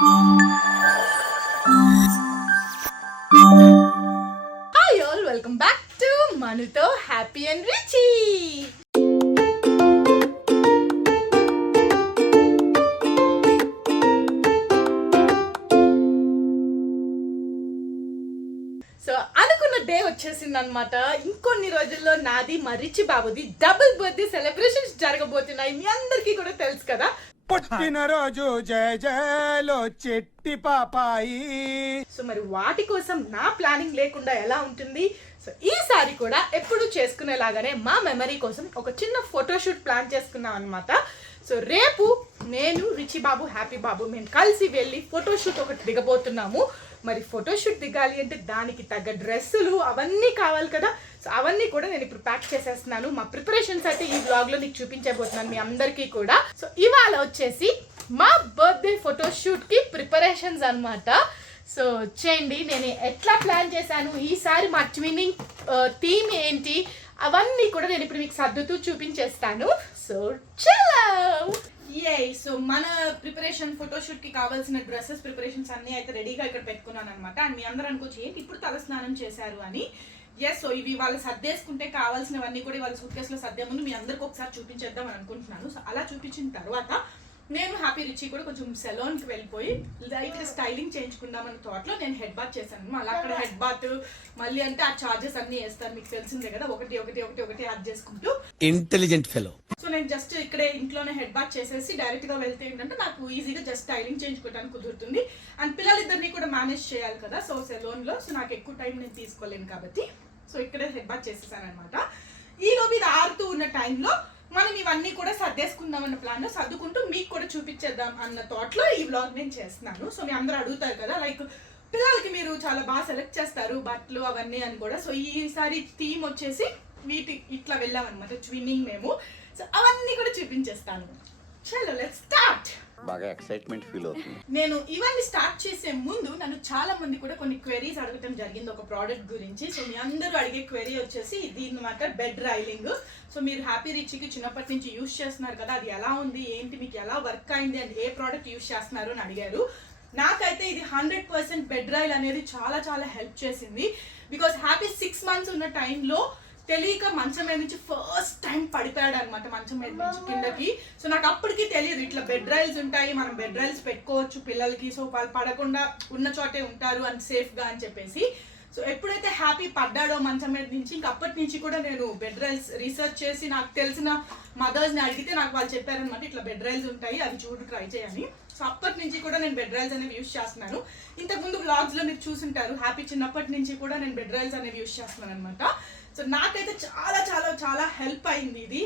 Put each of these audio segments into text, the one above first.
Hi all, welcome back to మనుతో Happy and Richie. So అనుకున్న day వచ్చేసింది అనమాట. ఇంకొన్ని రోజుల్లో నాది మా రిచి బాబుది డబుల్ బర్త్డే సెలబ్రేషన్స్ జరగబోతున్నాయి. మీ అందరికీ కూడా తెలుసు కదా. పుట్టినరోజు జయ జయలో చెట్టి పాపాయి. సో మరి వాటి కోసం నా ప్లానింగ్ లేకుండా ఎలా ఉంటుంది? సో ఈసారి కూడా ఎప్పుడు చేసుకునేలాగానే మా మెమరీ కోసం ఒక చిన్న ఫోటోషూట్ ప్లాన్ చేసుకున్నాం అనమాట. సో రేపు నేను రిచి బాబు హ్యాపీ బాబు మేము కలిసి వెళ్ళి ఫోటోషూట్ ఒకటి దిగబోతున్నాము. మరి ఫోటోషూట్ దిగాలి అంటే దానికి తగ్గ డ్రెస్సులు అవన్నీ కావాలి కదా. సో అవన్నీ కూడా నేను ఇప్పుడు ప్యాక్ చేసేస్తున్నాను. మా ప్రిపరేషన్స్ అయితే ఈ బ్లాగ్లో నీకు చూపించబోతున్నాను మీ అందరికీ కూడా. సో ఇవాళ వచ్చేసి మా బర్త్డే ఫోటోషూట్కి ప్రిపరేషన్స్ అనమాట. సో చేయండి నేను ఎట్లా ప్లాన్ చేశాను, ఈసారి మా ట్విన్నింగ్ థీమ్ ఏంటి, అవన్నీ కూడా నేను ఇప్పుడు మీకు సర్దుతూ చూపించేస్తాను. సో చలో. సో మన ప్రిపరేషన్ ఫోటోషూట్ కి కావాల్సిన డ్రెస్సెస్ ప్రిపరేషన్స్ అన్ని అయితే రెడీగా ఇక్కడ పెట్టుకున్నాను అనమాట. అండ్ మీ అందరూ అనుకోవచ్చు ఏంటి ఇప్పుడు తలస్నానం చేశారు అని. సో ఇవి వాళ్ళు సర్దేసుకుంటే కావాల్సినవన్నీ కూడా వాళ్ళ సూట్ కేసులో సర్దే ముందు మీ అందరికి ఒకసారి చూపించేద్దాం అని అనుకుంటున్నాను. సో అలా చూపించిన తర్వాత నేను హ్యాపీ రిచి కూడా కొంచెం సెలూన్కి వెళ్ళిపోయి లైట్ స్టైలింగ్ చేయించుకుందామన్న థాట్లో నేను హెడ్ బాత్ చేశాను. అలా అక్కడ హెడ్ బాత్ మళ్ళీ అంటే ఆ చార్జెస్ అన్ని వేస్తారు, మీకు తెలిసిందే కదా. ఒకటి యాడ్ చేసుకుంటూ ఇంటెలిజెంట్ ఫెలో. సో నేను జస్ట్ ఇక్కడే ఇంట్లోనే హెడ్ బాత్ చేసేసి డైరెక్ట్ గా వెళ్తే ఏంటంటే నాకు ఈజీగా జస్ట్ స్టైలింగ్ చేయించుకోవడానికి కుదురుతుంది. అండ్ పిల్లలిద్దరిని కూడా మేనేజ్ చేయాలి కదా సో సెలూన్ లో. సో నాకు ఎక్కువ టైం నేను తీసుకోలేను కాబట్టి సో ఇక్కడే హెడ్ బాత్ చేసేసాను అనమాట. ఈ లోపు ఇది ఆరుతూ ఉన్న టైంలో మనం ఇవన్నీ కూడా సర్దేసుకుందాం అన్న ప్లాన్ లో సర్దుకుంటూ మీకు కూడా చూపించేద్దాం అన్న థాట్ లో ఈ వ్లాగ్ నేను చేస్తున్నాను. సో మీ అందరూ అడుగుతారు కదా లైక్ పిల్లలకి మీరు చాలా బాగా సెలెక్ట్ చేస్తారు బట్టలు అవన్నీ అని కూడా. సో ఈసారి థీమ్ వచ్చేసి వీటి ఇట్లా వెళ్ళామన్నమాట ట్విన్నింగ్ మేము. సో అవన్నీ కూడా చూపించేస్తాను. చలో లెట్స్ స్టార్ట్. బాగా ఎక్సైట్మెంట్ ఫీల్ అవుతుంది. నేను ఇవన్నీ స్టార్ట్ చేసే ముందు నన్ను చాలా మంది కూడా కొన్ని క్వెరీస్ అడగటం జరిగింది ఒక ప్రోడక్ట్ గురించి. సో మీ అందరూ అడిగే క్వెరీ వచ్చేసి దీని మాట బెడ్ రైలింగ్. సో మీరు హ్యాపీ రిచ్కి చిన్నప్పటి నుంచి యూజ్ చేస్తున్నారు కదా, అది ఎలా ఉంది ఏంటి, మీకు ఎలా వర్క్ అయింది అండ్ ఏ ప్రోడక్ట్ యూజ్ చేస్తున్నారు అని అడిగారు. నాకైతే ఇది 100% బెడ్ రైల్ అనేది చాలా చాలా హెల్ప్ చేసింది. బికాస్ హ్యాపీ 6 months ఉన్న టైంలో తెలియక మంచం మీద నుంచి ఫస్ట్ టైం పడిపోయాడు అనమాట, మంచం మీద నుంచి కిందకి. సో నాకు అప్పటికి తెలియదు ఇట్లా బెడ్ రైల్స్ ఉంటాయి, మనం బెడ్ రైల్స్ పెట్టుకోవచ్చు పిల్లలకి, సో వాళ్ళు పడకుండా ఉన్న చోటే ఉంటారు అని సేఫ్గా అని చెప్పేసి. సో ఎప్పుడైతే హ్యాపీ పడ్డాడో మంచం మీద నుంచి ఇంక అప్పటి నుంచి కూడా నేను బెడ్ రైల్స్ రీసెర్చ్ చేసి నాకు తెలిసిన మదర్స్ని అడిగితే నాకు వాళ్ళు చెప్పారనమాట ఇట్లా బెడ్ రైల్స్ ఉంటాయి అవి చూడు ట్రై చేయని. సో అప్పటి నుంచి కూడా నేను బెడ్ రైల్స్ అనేవి యూజ్ చేస్తున్నాను. ఇంతకుముందు వ్లాగ్స్లో మీరు చూసుంటారు హ్యాపీ చిన్నప్పటి నుంచి కూడా నేను బెడ్ రైల్స్ అనేవి యూజ్ చేస్తున్నాను అనమాట. సో నాకైతే చాలా చాలా చాలా హెల్ప్ అయింది ఇది.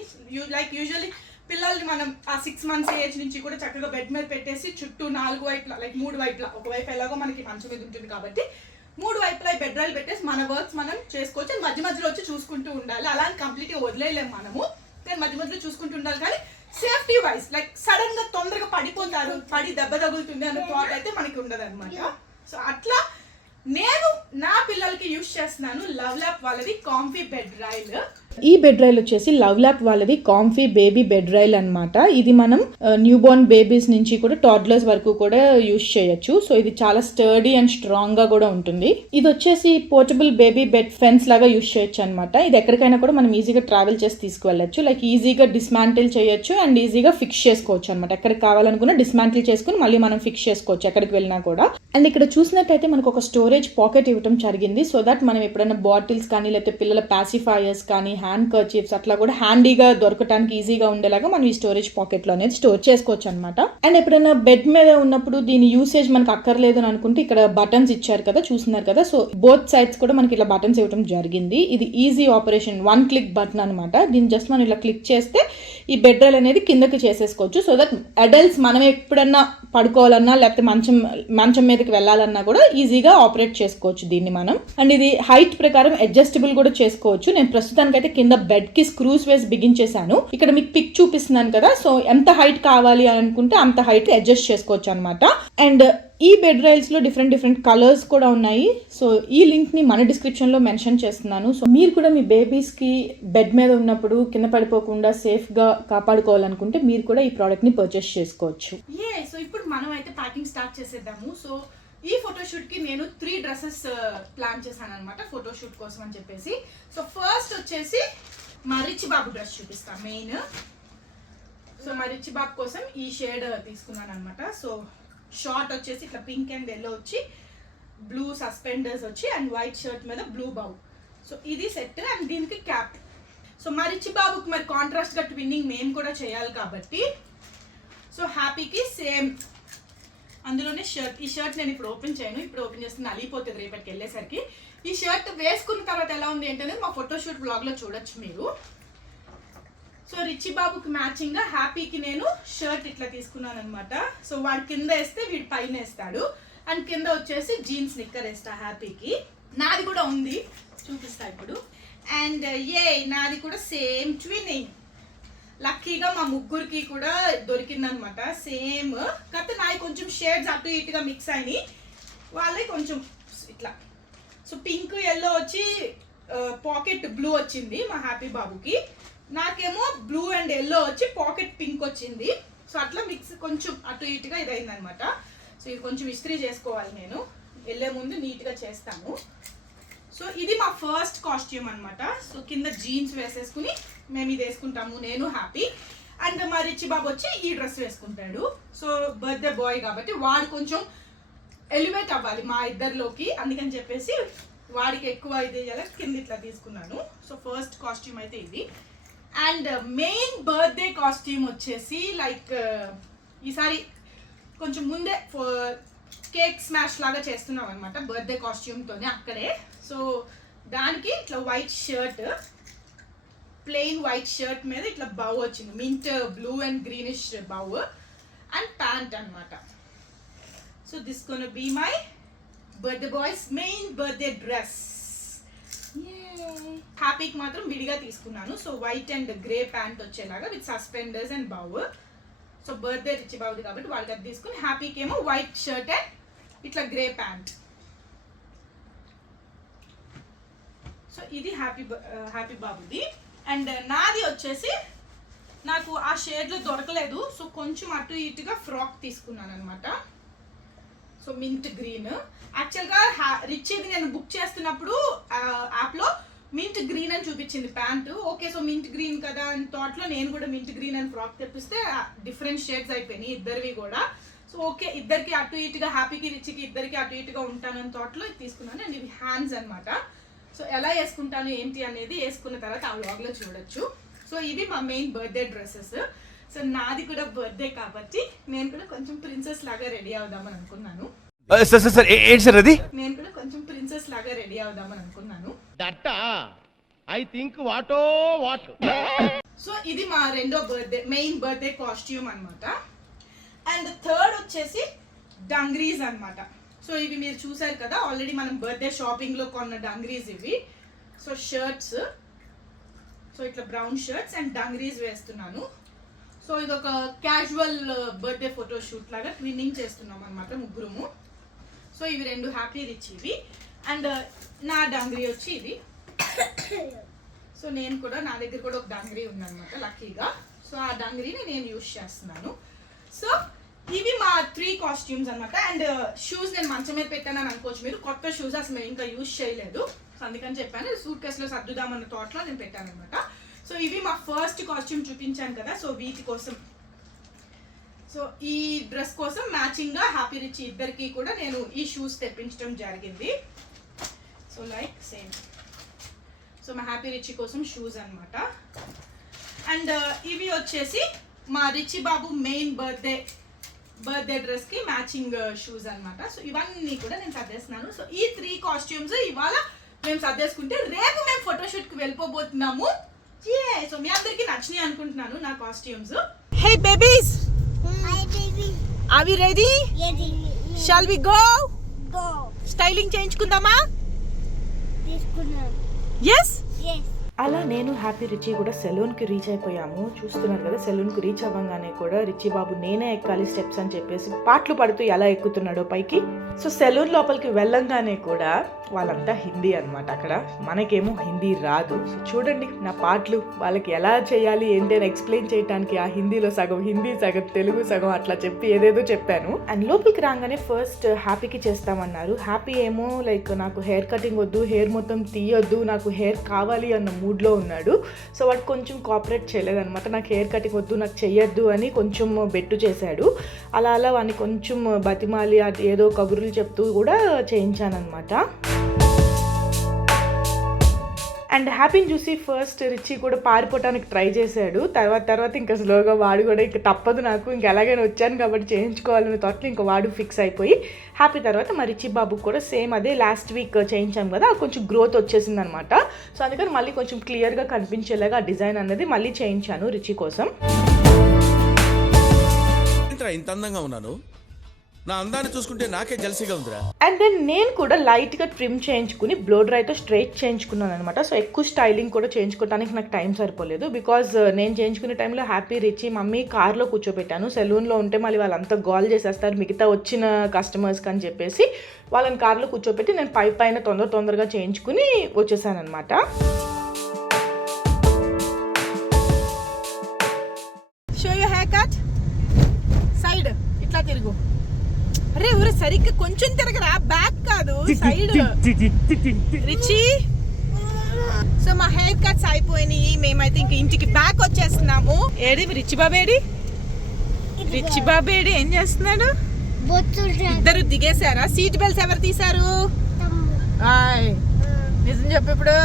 లైక్ యూజువల్లీ పిల్లల్ని మనం ఆ 6 months ఏజ్ నుంచి కూడా చక్కగా బెడ్ మీద పెట్టేసి చుట్టూ 4 వైపులా లైక్ 3 వైపులా, ఒకవైపు ఎలాగో మనకి మంచం మీద ఉంటుంది కాబట్టి 3 వైపులా బెడ్ రైల్ పెట్టేసి మన వర్క్స్ మనం చేసుకోవచ్చు. మధ్య మధ్యలో వచ్చి చూసుకుంటూ ఉండాలి. అలా అని కంప్లీట్గా వదిలేయలేము మనము, కానీ మధ్య మధ్యలో చూసుకుంటూ ఉండాలి. కానీ సేఫ్టీ వైజ్ లైక్ సడన్ గా తొందరగా పడిపోతారు, పడి దెబ్బ తగులుతుంది అనే థాట్ అయితే మనకి ఉండదు అనమాట. సో అట్లా నేను నా పిల్లలకి యూజ్ చేస్తున్నాను లవ్ ల్యాప్ వాళ్ళది కాంఫీ బెడ్ రైల్. ఈ బెడ్ రైల్ వచ్చేసి లవ్ ల్యాప్ వాళ్ళది కాంఫీ బేబీ బెడ్ రైల్ అనమాట. ఇది మనం న్యూ బోర్న్ బేబీస్ నుంచి కూడా టాడ్లర్స్ వరకు కూడా యూజ్ చేయొచ్చు. సో ఇది చాలా స్టర్డీ అండ్ స్ట్రాంగ్ గా కూడా ఉంటుంది. ఇది వచ్చేసి పోర్టబుల్ బేబీ బెడ్ ఫెన్స్ లాగా యూజ్ చేయొచ్చు అనమాట. ఇది ఎక్కడికైనా కూడా మనం ఈజీగా ట్రావెల్ చేసి తీసుకువెళ్ళచ్చు. లైక్ ఈజీగా డిస్మాంటిల్ చేయొచ్చు అండ్ ఈజీగా ఫిక్స్ చేసుకోవచ్చు అనమాట. ఎక్కడికి కావాలనుకున్నా డిస్మాంటిల్ చేసుకుని మళ్ళీ మనం ఫిక్స్ చేసుకోవచ్చు ఎక్కడికి వెళ్ళినా కూడా. అండ్ ఇక్కడ చూసినట్టయితే మనకు ఒక స్టోరేజ్ పాకెట్ ఇవ్వడం జరిగింది. సో దట్ మనం ఎప్పుడైనా బాటిల్స్ కానీ లేకపోతే పిల్లల పాసిఫైయర్స్ కానీ హ్యాండ్ కర్చీఫ్స్ అట్లా కూడా హ్యాండీగా దొరకడానికి ఈజీగా ఉండేలాగా మనం ఈ స్టోరేజ్ పాకెట్ లో అనేది స్టోర్ చేసుకోవచ్చు అనమాట. అండ్ ఎప్పుడైనా బెడ్ మీద ఉన్నప్పుడు దీని యూసేజ్ మనకు అక్కర్లేదు అని అనుకుంటే ఇక్కడ బటన్స్ ఇచ్చారు కదా, చూస్తున్నారు కదా. సో బోత్ సైడ్స్ కూడా మనకి ఇలా బటన్స్ ఇవ్వడం జరిగింది. ఇది ఈజీ ఆపరేషన్ 1 click బటన్ అనమాట. దీన్ని జస్ట్ మనం ఇలా క్లిక్ చేస్తే ఈ బెడ్ రైల్ అనేది కిందకి చేసేసుకోవచ్చు. సో దట్ అడల్ట్స్ మనం ఎప్పుడన్నా పడుకోవాలన్నా లేకపోతే మంచం మీదకి వెళ్ళాలన్నా కూడా ఈజీగా ఆపరేట్ చేసుకోవచ్చు దీన్ని మనం. అండ్ ఇది హైట్ ప్రకారం అడ్జస్టబుల్ కూడా చేసుకోవచ్చు. నేను ప్రస్తుతానికైతే కింద బెడ్ కి స్క్రూస్ వేసి బిగించేశాను. ఇక్కడ మీకు పిక్ చూపిస్తున్నాను కదా. సో ఎంత హైట్ కావాలి అని అనుకుంటే అంత హైట్ అడ్జస్ట్ చేసుకోవచ్చు అనమాట. అండ్ ఈ బెడ్ రైల్స్ లో డిఫరెంట్ కలర్స్ కూడా ఉన్నాయి. సో ఈ లింక్ ని మన డిస్క్రిప్షన్ లో మెన్షన్ చేస్తున్నాను. సో మీరు కూడా మీ బేబీస్ కి బెడ్ మీద ఉన్నప్పుడు కింద పడిపోకుండా సేఫ్ గా కాపాడుకోవాలనుకుంటే మీరు కూడా ఈ ప్రోడక్ట్ ని పర్చేస్ చేసుకోవచ్చు. సో ఇప్పుడు మనం అయితే ప్యాకింగ్ స్టార్ట్ చేసేద్దాము. సో ఈ ఫోటోషూట్కి నేను 3 డ్రెస్సెస్ ప్లాన్ చేశాను అనమాట ఫోటోషూట్ కోసం అని చెప్పేసి. సో ఫస్ట్ వచ్చేసి మా రిచ్ బాబు డ్రెస్ చూపిస్తాను మెయిన్. సో మా రిచ్ బాబు కోసం ఈ షేడ్ తీసుకున్నాను అనమాట. సో షార్ట్ వచ్చేసి ఇట్లా పింక్ అండ్ ఎల్లో వచ్చి, బ్లూ సస్పెండర్స్ వచ్చి అండ్ వైట్ షర్ట్ మీద బ్లూ బౌ. సో ఇది సెట్ అండ్ దీనికి క్యాప్. సో మా రిచ్ బాబుకి మరి కాంట్రాస్ట్గా ట్విన్నింగ్ మేము కూడా చేయాలి కాబట్టి సో హ్యాపీకి సేమ్ అందులోనే షర్ట్. ఈ షర్ట్ నేను ఇప్పుడు ఓపెన్ చేయను, ఇప్పుడు ఓపెన్ చేస్తే నలిగిపోతుంది రేపటికి వెళ్ళేసరికి. ఈ షర్ట్ వేసుకున్న తర్వాత ఎలా ఉంది ఏంటనేది మా ఫోటోషూట్ బ్లాగ్లో చూడొచ్చు మీరు. సో రిచ్ బాబుకి మ్యాచింగ్గా హ్యాపీకి నేను షర్ట్ ఇట్లా తీసుకున్నాను అనమాట. సో వాడు కింద వేస్తే వీడు పైన వేస్తాడు అండ్ కింద వచ్చేసి జీన్స్ నిక్కర్ వేస్తా హ్యాపీకి. నాది కూడా ఉంది, చూపిస్తా ఇప్పుడు. అండ్ నాది కూడా సేమ్ ట్విన్నింగ్. లక్కీగా మా ముగ్గురికి కూడా దొరికిందనమాట సేమ్. కాకపోతే నాది కొంచెం షేడ్స్ అటు ఇటుగా మిక్స్ అయినాయి, వాళ్ళే కొంచెం ఇట్లా. సో పింక్ ఎల్లో వచ్చి పాకెట్ బ్లూ వచ్చింది మా హ్యాపీ బాబుకి, నాకేమో బ్లూ అండ్ ఎల్లో వచ్చి పాకెట్ పింక్ వచ్చింది. సో అట్లా మిక్స్ కొంచెం అటు ఇటుగా ఇదైందనమాట. సో ఇది కొంచెం ఇస్త్రీ చేసుకోవాలి, నేను వెళ్ళే ముందు నీట్గా చేస్తాను. సో ఇది మా ఫస్ట్ కాస్ట్యూమ్ అనమాట. సో కింద జీన్స్ వేసేసుకుని మేము ఇది వేసుకుంటాము, నేను హ్యాపీ. అండ్ మా రిచ్ బాబు వచ్చి ఈ డ్రెస్ వేసుకుంటాడు. సో బర్త్డే బాయ్ కాబట్టి వాడు కొంచెం ఎలివేట్ అవ్వాలి మా ఇద్దరిలోకి, అందుకని చెప్పేసి వాడికి ఎక్కువ ఇది కింద ఇట్లా తీసుకున్నాను. సో ఫస్ట్ కాస్ట్యూమ్ అయితే ఇది. అండ్ మెయిన్ బర్త్డే కాస్ట్యూమ్ వచ్చేసి లైక్ ఈసారి కొంచెం ముందే కేక్ స్మాష్ లాగా చేస్తున్నాం అనమాట బర్త్డే కాస్ట్యూమ్తోనే అక్కడే. సో దానికి ఇట్లా white shirt, plain white shirt మీద ఇట్లా బౌ వచ్చింది, mint blue and greenish bow and pant అనమాట. So this gonna be my birthday boys main birthday dress. హ్యాపీకి మాత్రం విడిగా తీసుకున్నాను. So white and grey pant వచ్చేలాగా with suspenders and bow. So birthday Rich బాబుది కాబట్టి వాళ్ళకి అది తీసుకుని, హ్యాపీకి ఏమో వైట్ షర్ట్ అండ్ ఇట్లా గ్రే ప్యాంట్. సో ఇది హ్యాపీ బాబుది. అండ్ నాది వచ్చేసి నాకు ఆ షేడ్లో దొరకలేదు, సో కొంచెం అటు ఇటుగా ఫ్రాక్ తీసుకున్నాను అనమాట. So mint green. యాక్చువల్గా రిచ్ది నేను బుక్ చేస్తున్నప్పుడు యాప్లో మింట్ గ్రీన్ అని చూపించింది pant. Okay, so mint green కదా అని థాట్లో నేను కూడా మింట్ గ్రీన్ అని ఫ్రాక్ తెప్పిస్తే డిఫరెంట్ షేడ్స్ అయిపోయినాయి ఇద్దరివి కూడా. సో ఓకే, ఇద్దరికి అటు ఇటుగా, హ్యాపీకి రిచ్కి ఇద్దరికి అటు ఇటుగా ఉంటానని థాట్లో ఇది తీసుకున్నాను. అండ్ ఇవి హ్యాండ్స్ అనమాట. సో ఎలా వేసుకుంటాను ఏంటి అనేది వేసుకున్న తర్వాత ఆ వ్లాగ్లో చూడొచ్చు. సో ఇవి మా మెయిన్ బర్త్డే డ్రెస్సెస్. సో నాది కూడా బర్త్డే కాబట్టి నేను కూడా కొంచెం ప్రిన్సెస్ లాగా రెడీ అవుదామని అనుకున్నాను. నేను కూడా కొంచెం ప్రిన్సెస్ లాగా రెడీ అవుదామని అనుకున్నాను. సో ఇది మా రెండో బర్త్డే మెయిన్ బర్త్డే కాస్ట్యూమ్ అనమాట. అండ్ థర్డ్ వచ్చేసి డంగ్రీస్ అనమాట. సో ఇవి మీరు చూసారు కదా ఆల్రెడీ మనం బర్త్డే షాపింగ్లో కొన్న డంగ్రీస్ ఇవి. సో షర్ట్స్, సో ఇట్లా బ్రౌన్ షర్ట్స్ అండ్ డంగ్రీస్ వేస్తున్నాను. సో ఇది ఒక క్యాజువల్ బర్త్డే ఫోటో షూట్ లాగా ట్విన్నింగ్ చేస్తున్నాం అనమాట ముగ్గురుము. సో ఇవి రెండు హ్యాపీ రిచ్ ఇవి. అండ్ నా డంగ్రీ వచ్చి ఇది. సో నేను కూడా నా దగ్గర కూడా ఒక డంగ్రీ ఉందన్నమాట లక్కీగా. సో ఆ డంగ్రీని నేను యూజ్ చేస్తున్నాను. సో ఇవి మా 3 కాస్ట్యూమ్స్ అనమాట. అండ్ షూస్ నేను మంచం మీద పెట్టానని అనుకోవచ్చు మీరు, కొత్త షూస్ అసలు నేను ఇంకా యూజ్ చేయలేదు. సో అందుకని చెప్పాను, సూట్ కేసులో సర్దుదామన్న థాట్లో నేను పెట్టాను అనమాట. సో ఇవి మా ఫస్ట్ కాస్ట్యూమ్ చూపించాను కదా, సో వీటి కోసం. సో ఈ డ్రెస్ కోసం మ్యాచింగ్గా హ్యాపీ రిచ్ ఇద్దరికి కూడా నేను ఈ షూస్ తెప్పించడం జరిగింది. So like same. సో మా హ్యాపీ రిచ్ కోసం షూస్ అనమాట. అండ్ ఇవి వచ్చేసి మా రిచ్ బాబు మెయిన్ బర్త్డే డ్రెస్కి మ్యాచింగ్ షూస్ అనమాట. సో ఇవన్నీ కూడా నేను సర్దేస్తున్నాను. సో ఈ 3 కాస్ట్యూమ్స్ ఇవాళ మేము సర్దేసుకుంటే రేపు మేము ఫోటోషూట్కి వెళ్ళిపోబోతున్నాము. సో మీ అందరికీ నచ్చినాయి అనుకుంటున్నాను నా costumes. Hey babies, are we ready? Shall we go? Styling చేయించుకుందామా? yes అలా నేను హ్యాపీ రిచి కూడా సెలూన్కి రీచ్ అయిపోయాము. చూస్తున్నారు కదా, సెలూన్కి రీచ్ అవ్వగానే కూడా రిచి బాబు నేనే ఎక్కాలి స్టెప్స్ అని చెప్పేసి పాటలు పడుతూ ఎలా ఎక్కుతున్నాడో పైకి. సో సెలూన్ లోపలికి వెళ్ళంగానే కూడా వాళ్ళంతా హిందీ అనమాట. అక్కడ మనకేమో హిందీ రాదు. సో చూడండి నా పాటలు వాళ్ళకి ఎలా చేయాలి ఏంటి అని ఎక్స్ప్లెయిన్ చేయడానికి ఆ హిందీలో సగం హిందీ సగం తెలుగు సగం అట్లా చెప్పి ఏదేదో చెప్పాను. అండ్ లోపలికి రాగానే ఫస్ట్ హ్యాపీకి చేస్తామన్నారు. హ్యాపీ ఏమో లైక్ నాకు హెయిర్ కటింగ్ వద్దు, హెయిర్ మొత్తం తీయొద్దు, నాకు హెయిర్ కావాలి అన్న మూడ్లో ఉన్నాడు. సో వాడు కొంచెం కోఆపరేట్ చేయలేదన్నమాట. నాకు హెయిర్ కటింగ్ వద్దు, నాకు చెయ్యొద్దు అని కొంచెం బెట్టు చేశాడు. అలా అలా వాడిని కొంచెం బతిమాలి అది ఏదో కబుర్లు చెప్తూ కూడా చేయించానమాట. అండ్ హ్యాపీని చూసి ఫస్ట్ రిచి కూడా పారిపోవటానికి ట్రై చేశాడు. తర్వాత ఇంకా స్లోగా వాడు కూడా ఇంక తప్పదు నాకు, ఇంక ఎలాగైనా వచ్చాను కాబట్టి చేయించుకోవాలని థాట్లో ఇంకా వాడు ఫిక్స్ అయిపోయి హ్యాపీ తర్వాత మా రిచి బాబుకి కూడా సేమ్ అదే లాస్ట్ వీక్ చేయించాం కదా, కొంచెం గ్రోత్ వచ్చేసింది అనమాట. సో అందుకని మళ్ళీ కొంచెం క్లియర్గా కనిపించేలాగా ఆ డిజైన్ అనేది మళ్ళీ చేయించాను రిచి కోసం. ఇంత అందంగా ఉన్నాను, నా అందాన్ని చూసుకుంటే నాకే జలసిగా ఉందిరా. అండ్ దెన్ నేను కూడా లైట్గా ట్రిమ్ చేయించుకుని బ్లో డ్రైతో స్ట్రైట్ చేయించుకున్నాను అనమాట. సో ఎక్కువ స్టైలింగ్ కూడా చేయించుకోవడానికి నాకు టైం సరిపోలేదు. బికాజ్ నేను చేయించుకునే టైంలో హ్యాపీ రిచి మమ్మీ కార్లో కూర్చోబెట్టాను. సెలూన్లో ఉంటే మళ్ళీ వాళ్ళంతా గోల్ చేసేస్తారు మిగతా వచ్చిన కస్టమర్స్కి అని చెప్పేసి వాళ్ళని కార్లో కూర్చోబెట్టి నేను పైన తొందరగా చేయించుకుని వచ్చేసాను అనమాట. Show you hair cut side ఇట్లా తిరుగు. అరే ఊరే సరిగ్గా కొంచెం తిరగరా, బ్యాక్ కాదు సైడ్. రిచి సో మా హెయిర్ కట్స్ అయిపోయినాయి. మేమైతే ఇంక ఇంటికి బ్యాక్ వచ్చేస్తున్నాము. ఏడి రిచి బాబేడి? రిచి బాబేడి ఏం చేస్తున్నాడు? ఇద్దరు దిగేశారా? సీట్ బెల్ట్స్ ఎవరు తీశారు? నిజం చెప్పు ఇప్పుడు.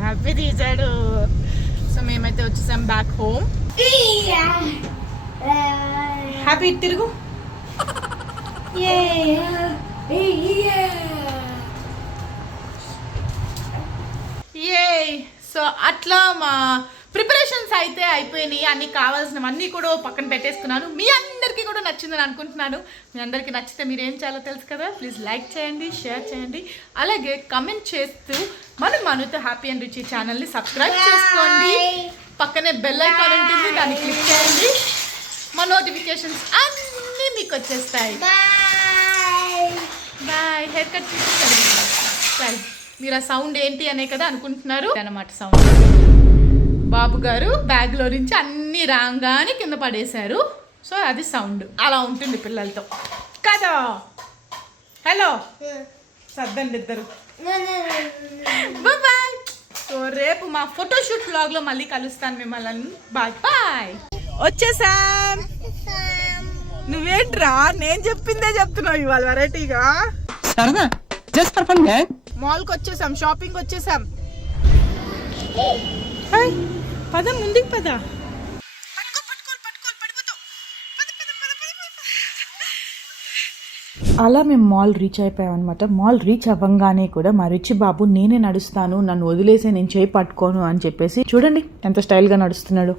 హ్యాపీ తీశాడు. సో మేమైతే వచ్చేసాం బ్యాక్ హోమ్. హ్యాపీ తిరుగు. సో అట్లా మా ప్రిపరేషన్స్ అయితే అయిపోయినాయి. అన్నీ కావాల్సినవన్నీ కూడా పక్కన పెట్టేసుకున్నాను. మీ అందరికీ కూడా నచ్చిందని అనుకుంటున్నాను. మీ అందరికీ నచ్చితే మీరు ఏం చేయాలో తెలుసు కదా, ప్లీజ్ లైక్ చేయండి, షేర్ చేయండి, అలాగే కమెంట్ చేస్తూ మనతో హ్యాపీ అండ్ రిచి ఛానల్ని సబ్స్క్రైబ్ చేసుకోండి. పక్కనే బెల్ ఐకాన్ ఉంటుంది, దాన్ని క్లిక్ చేయండి. మా నోటిఫికేషన్స్ అన్నీ మీకు వచ్చేస్తాయి. బాయ్. హెయిర్ కట్ చేసేసారు. మీరు ఆ సౌండ్ ఏంటి అనే కదా అనుకుంటున్నారు అన్నమాట. సౌండ్ బాబు గారు బ్యాగ్లో నుంచి అన్ని రాగానే కింద పడేశారు. సో అది సౌండ్ అలా ఉంటుంది పిల్లలతో కదా. హలో సర్దండి ఇద్దరు. బాయ్. సో రేపు మా ఫోటోషూట్ వ్లాగ్లో మళ్ళీ కలుస్తాను మిమ్మల్ని. Bye bye. వచ్చేసాం. నువ్వేంట్రా నేను చెప్పిందే చెప్తున్నావు ఇవాళ వెరైటీగా. సరదా జస్ట్ ఫర్ ఫన్. మాల్కి వచ్చేసాం, షాపింగ్ వచ్చేసాం. పద ముందుకు పద. అలా మేము మాల్ రీచ్ అయిపోయాం అనమాట. మాల్ రీచ్ అవ్వగానే కూడా మా రిచి బాబు నేనే నడుస్తాను, నన్ను వదిలేసి నేను చేయి పట్టుకోను అని చెప్పేసి చూడండి ఎంత స్టైల్గా నడుస్తున్నాడు.